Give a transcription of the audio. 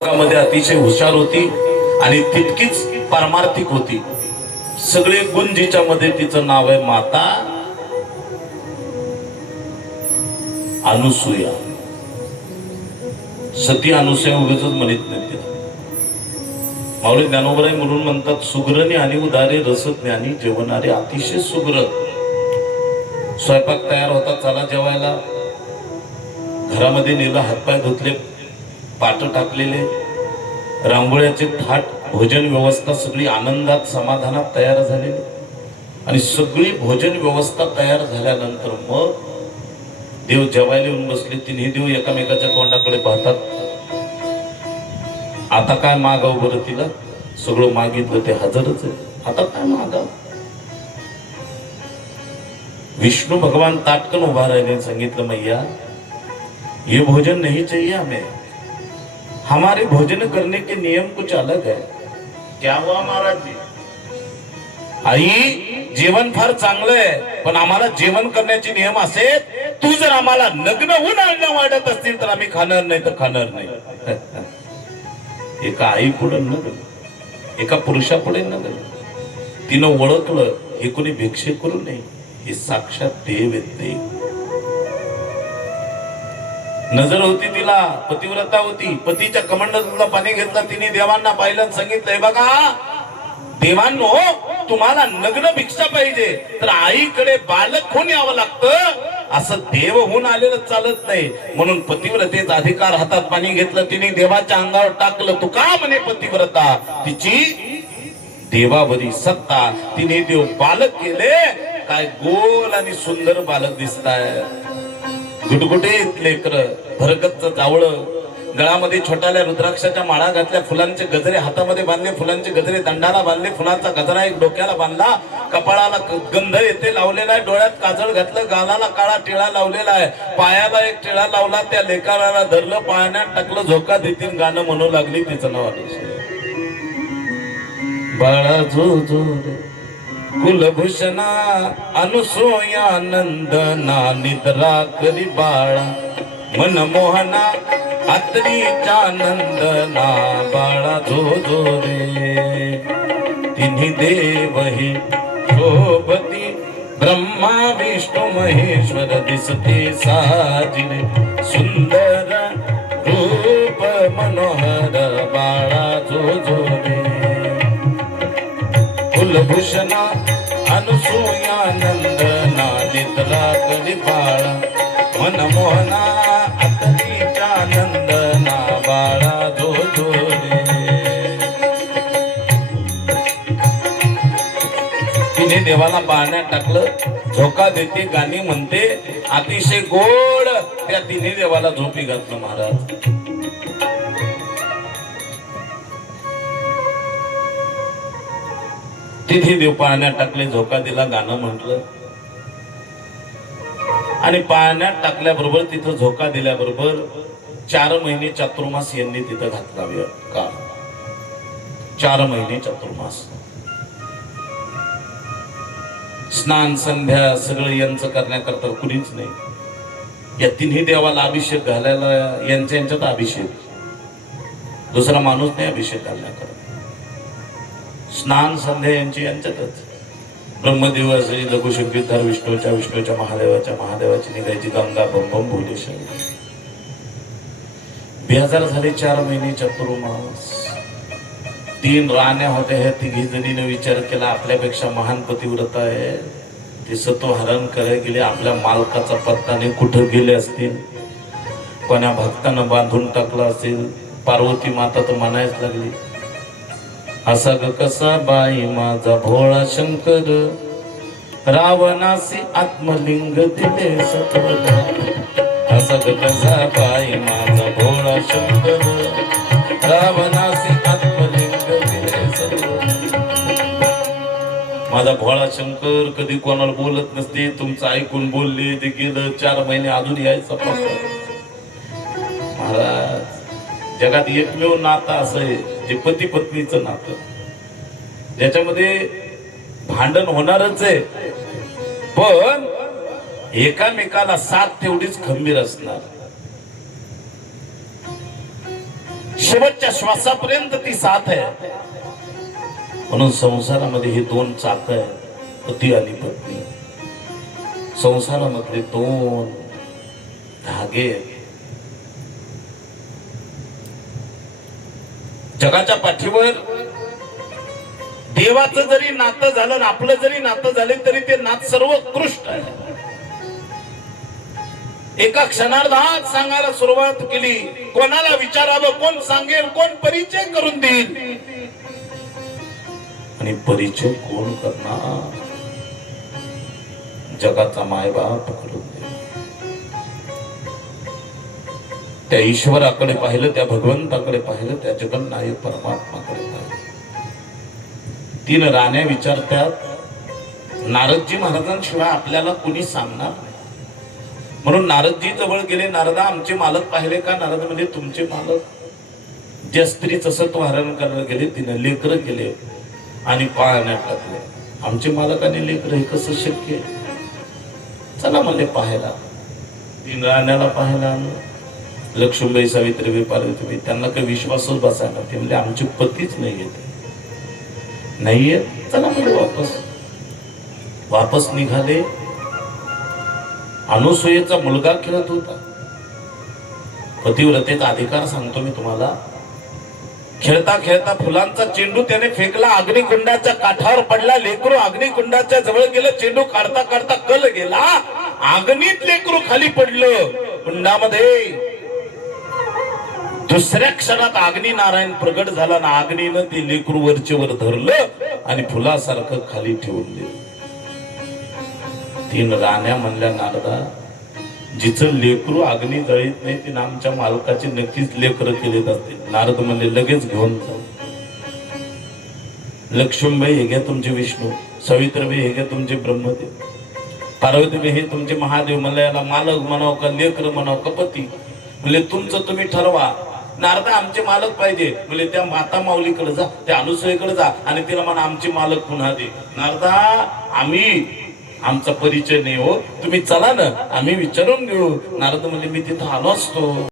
मध्ये अतिशय हुशार होती आणि तितकीच पारमार्थिक होती. सगळे गुण जिच्या मध्ये तिचं नाव आहे माता अनुसूया. सती अनुसूया उगाच म्हणत नाही तिला. माऊली ज्ञानोबराय म्हणून म्हणतात, सुग्रणी आणि उदारे रस ज्ञानी जेवणारे अतिशय सुग्र. स्वयंपाक तयार होता, चला जेवायला. घरामध्ये नेलं, हातपाय धुतले, पाट टाकलेले, रांगोळ्याचे थाट, भोजन व्यवस्था सगळी आनंदात समाधानात तयार झालेली. आणि सगळी भोजन व्यवस्था तयार झाल्यानंतर मग देव जेवायला येऊन बसले. तिन्ही देव एकामेकाच्या तोंडाकडे पाहतात. आता काय मागाव बरं तिला? सगळं मागितलं ते हजरच आहे, आता काय मागाव? विष्णू भगवान ताटकन उभा राहिले, सांगितलं, मैया ये भोजन नहीं चाहिए हमें, हमारे भोजन करने के नियम कुछ अलग है. क्या हुआ महाराज जी? आई, जेवण फार चांगलं आहे, पण आम्हाला जेवण करण्याचे नियम असे, तू जर आम्हाला नग्न होऊन आणणं वाढत असतील तर आम्ही खाणार नाही तर खाणार नाही. एका आई पुढे नगल, एका पुरुषा पुढे नगल. तिनं ओळखलं, हे कोणी भिक्षे करू नये, हे साक्षात देव येते. नजर होती तिला, पतिव्रता होती. पतीच्या कमंडलूतलं पाणी घेतलं तिने, देवांना पाहिलं, सांगितलंय, बघा देवांनो, तुम्हाला नग्न भिक्षा पाहिजे तर आईकडे बालक होऊन यावं लागतं, असं देव होऊन आलेलं चालत नाही. म्हणून पतिव्रतेचा अधिकार, हातात पाणी घेतलं तिने, देवाच्या अंगावर टाकलं. तू का म्हणे पतिव्रता, तिची देवावरी सत्ता. तिने देव बालक केले. काय गोल आणि सुंदर बालक दिसताय, गुटगुटीत लेकर, भरगच्च जावळ, गळामध्ये छोट्याल्या रुद्राक्षाच्या माळा घातल्या, फुलांचे गजरे हातामध्ये बांधले, फुलांचे गजरे दंडाला बांधले, फुलांचा गजरा एक डोक्याला बांधला, कपाळाला गंध येते लावलेला आहे, डोळ्यात काजळ घातलं, गालाला काळा टिळा लावलेला आहे, पायाला एक टिळा लावला, त्या लेकराला धरलं, पाण्यात टाकलं, झोका देतील, गाणं म्हणू लागली. तिचं नाव बाळा जो जो कुलभूषणा अनुसूया नंदना, निद्रा करी बाळा मनमोहना, आत्रीच्या नंदना, बाळा जो जो रे. तिन्ही देवही शोभती, ब्रह्मा विष्णू महेश्वर दिसते साजिरे, सुंदर रूप मनोहर, बाळा जो जो रे. कुलभूषणा अनुसूया नंदना, निद्रा करी बाळा मनमोहना, आत्रीच्या नंदना, बाळा जो जो रे. तिने देवाला पाण्यात टाकलं, झोका देते, गाणी म्हणते, अतिशय गोड. त्या तिने देवाला झोपी घातलं महाराज. तिथे देव पाण्यात टाकले, झोका दिला, गाणं म्हटलं. आणि पाण्यात टाकल्याबरोबर, तिथं झोका दिल्याबरोबर 4 महिने चातुर्मास यांनी तिथं घातला. का 4 महिने चातुर्मास, स्नान संध्या सगळं यांचं करण्याकरता कुणीच नाही. या तिन्ही देवाला अभिषेक घालायला यांच्यात अभिषेक, दुसरा माणूस नाही अभिषेक घालण्याकरता. स्नान संध्या यांच्यातच. ब्रह्मदेव असेल, लघुशंकीधर विष्णूच्या महादेवाची निघायची, गंगा बंबम भोलेश्वर. 2000 झाले 4 महिने चातुर्मास. 3 राण्या होत्या. ह्या तिघी जणीने विचार केला, आपल्यापेक्षा महान पतिव्रता आहे, ते सत्व हरण करायला गेले, आपल्या मालकाचा पत्ताने कुठं गेले असतील, कोण्या भक्तानं बांधून टाकला असेल. पार्वती माता तर म्हणायच लागली, असा ग कसा बाई माझा भोळा शंकर, रावणासी आत्मलिंग दिले सत्वर. असा ग कसा बाई माझा भोळा शंकर, रावणासी आत्मलिंग दिले सत्वर. माझा भोळा शंकर कधी कोणाला बोलत नसते, तुमचं ऐकून बोलले, ते गेलं. 4 महिने अजून यायचं महाराज. जगात एकमेव नातं असं आहे, जे पती पत्नीचं नातं, ज्याच्यामध्ये भांडण होणारच आहे, पण एकामेकाला साथ तेवढीच खंबीर असणार. शेवटच्या श्वासापर्यंत ती साथ आहे. म्हणून संसारामध्ये हे दोन चाक आहे, पती आणि पत्नी. संसारामधले दोन धागे. जगाच्या पाठीवर देवाचं जरी नातं झालं आणि आपलं जरी नातं झाले तरी ते नातं सर्वोत्कृष्ट आहे. एका क्षणार्धात सांगायला सुरुवात केली. कोणाला विचारावं, कोण सांगेल, कोण परिचय करून देईल, आणि परिचय कोण करणार? जगाचा मायबाप करून दे. त्या ईश्वराकडे पाहिलं, त्या भगवंताकडे पाहिलं, त्या जगन्नायक परमात्माकडे पाहिलं. 3 राण्या विचारतात, नारदजी महाराजांशिवाय आपल्याला कुणी सांगणार नाही. म्हणून नारदजी जवळ गेले. नारदा, आमचे मालक पाहिले का? नारद म्हणजे तुमचे मालक. ज्या स्त्रीचं सत्व हरण करायला गेले, तिने लेकर केले आणि पाळण्यात टाकले. आमचे मालक आणि लेकर हे कसं शक्य आहे? चला म्हणले पाहायला. 3 राण्याला पाहायला. लक्ष्मीबाई, सावित्रीबाई, पार्वतीबाई, त्यांना काही विश्वासच बसायला. ते म्हणजे आमचे पतीच नाही येते, नाहीये. चला म्हणजे वापस निघाले. अनुसूयेचा मुलगा खेळत होता. पतिव्रतेचा अधिकार सांगतो मी तुम्हाला. खेळता खेळता फुलांचा चेंडू त्याने फेकला, अग्निकुंडाच्या काठावर पडला. लेकरू अग्निकुंडाच्या जवळ गेलं. चेंडू काढता काढता कल गेला, अग्नीत लेकरू खाली पडलं कुंडामध्ये. दुसऱ्या क्षणात अग्नी नारायण प्रगट झाला ना अग्नीनं ते लेकरू वरचे वर धरलं आणि फुलासारखं खाली ठेवून दिलं. 3 राण्या म्हणल्या, नारदा, जिचं लेकरू अग्नी जळीत नाही तिनं आमच्या मालकाचे नक्कीच लेकर केले जाते. नारद म्हणले, लगेच घेऊन जाऊ. लक्ष्मीबाई, हे घ्या तुमचे विष्णू. सावित्रीबाई, हे घ्या तुमचे ब्रह्मदेव. पार्वतीबाई, हे तुमचे महादेव. म्हणलं, याला मालक म्हणाव का लेकर म्हणाव का पती? म्हणजे तुमचं तुम्ही ठरवा. नारदा, आमचे मालक पाहिजे. म्हणजे त्या माता माऊलीकडे जा, त्या अनुसूयेकडे जा आणि तिला म्हणा आमचे मालक पुन्हा दे. नारदा, आमचा परिचय नाही हो, तुम्ही चला ना, आम्ही विचारून घेऊ. नारद म्हणजे मी तिथं आलो असतो.